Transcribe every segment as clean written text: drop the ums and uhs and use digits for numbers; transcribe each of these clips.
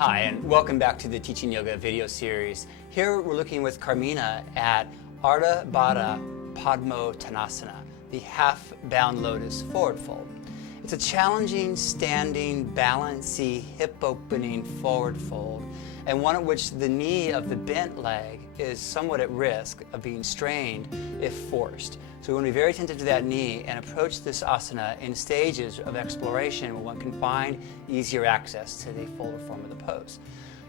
Hi, and welcome back to the Teaching Yoga video series. Here we're looking with Carmina at Ardha, Baddha, Padmottanasana, the half-bound lotus forward fold. It's a challenging, standing, balancy, hip-opening forward fold, and one at which the knee of the bent leg is somewhat at risk of being strained if forced. So we're going to be very attentive to that knee and approach this asana in stages of exploration where one can find easier access to the folded form of the pose.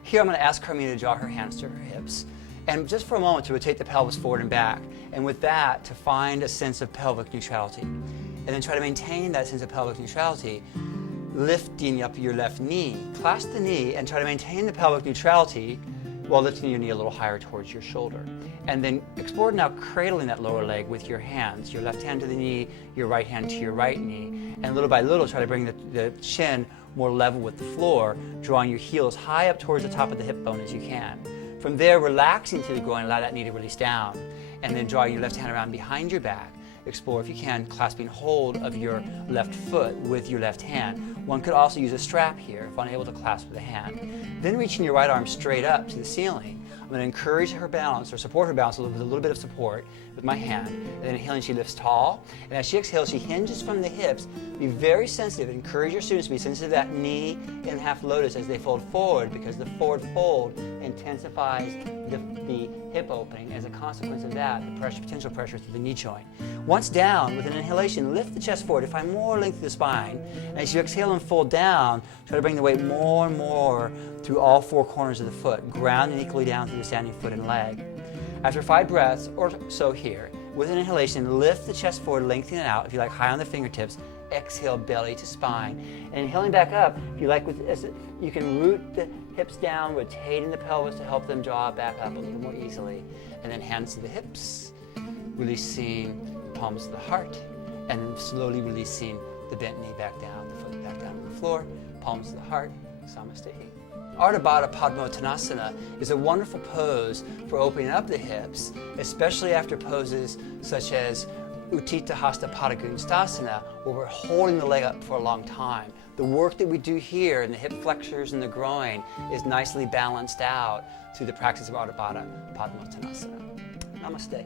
Here I'm going to ask Carmina to draw her hands to her hips, and just for a moment to rotate the pelvis forward and back, and with that to find a sense of pelvic neutrality. And then try to maintain that sense of pelvic neutrality, lifting up your left knee. Clasp the knee and try to maintain the pelvic neutrality while lifting your knee a little higher towards your shoulder. And then explore now cradling that lower leg with your hands, your left hand to the knee, your right hand to your right knee. And little by little try to bring the chin more level with the floor, drawing your heels high up towards the top of the hip bone as you can. From there, relaxing to the groin, allow that knee to release down. And then draw your left hand around behind your back. Explore, if you can, clasping hold of your left foot with your left hand. One could also use a strap here if unable to clasp with a hand. Then reaching your right arm straight up to the ceiling. I'm going to encourage her balance or support her balance with a little bit of support with my hand. And then inhaling, she lifts tall. And as she exhales, she hinges from the hips. Be very sensitive. Encourage your students to be sensitive to that knee in half lotus as they fold forward, because the forward fold intensifies the hip opening. As a consequence of that, the potential pressure through the knee joint. Once down, with an inhalation, lift the chest forward to find more length of the spine. And as you exhale and fold down, try to bring the weight more and more through all four corners of the foot, grounding equally down through the standing foot and leg. After 5 breaths or so here, with an inhalation, lift the chest forward, lengthen it out, if you like, high on the fingertips. Exhale, belly to spine. And inhaling back up, if you like, you can root the hips down, rotating the pelvis to help them draw back up a little more easily. And then hands to the hips, releasing the palms to the heart, and then slowly releasing the bent knee back down, the foot back down to the floor, palms to the heart, Namaste. Ardha Baddha Padmottanasana is a wonderful pose for opening up the hips, especially after poses such as Utthita Hasta Padangusthasana, where we're holding the leg up for a long time. The work that we do here in the hip flexors and the groin is nicely balanced out through the practice of Ardha Baddha Padmottanasana. Namaste.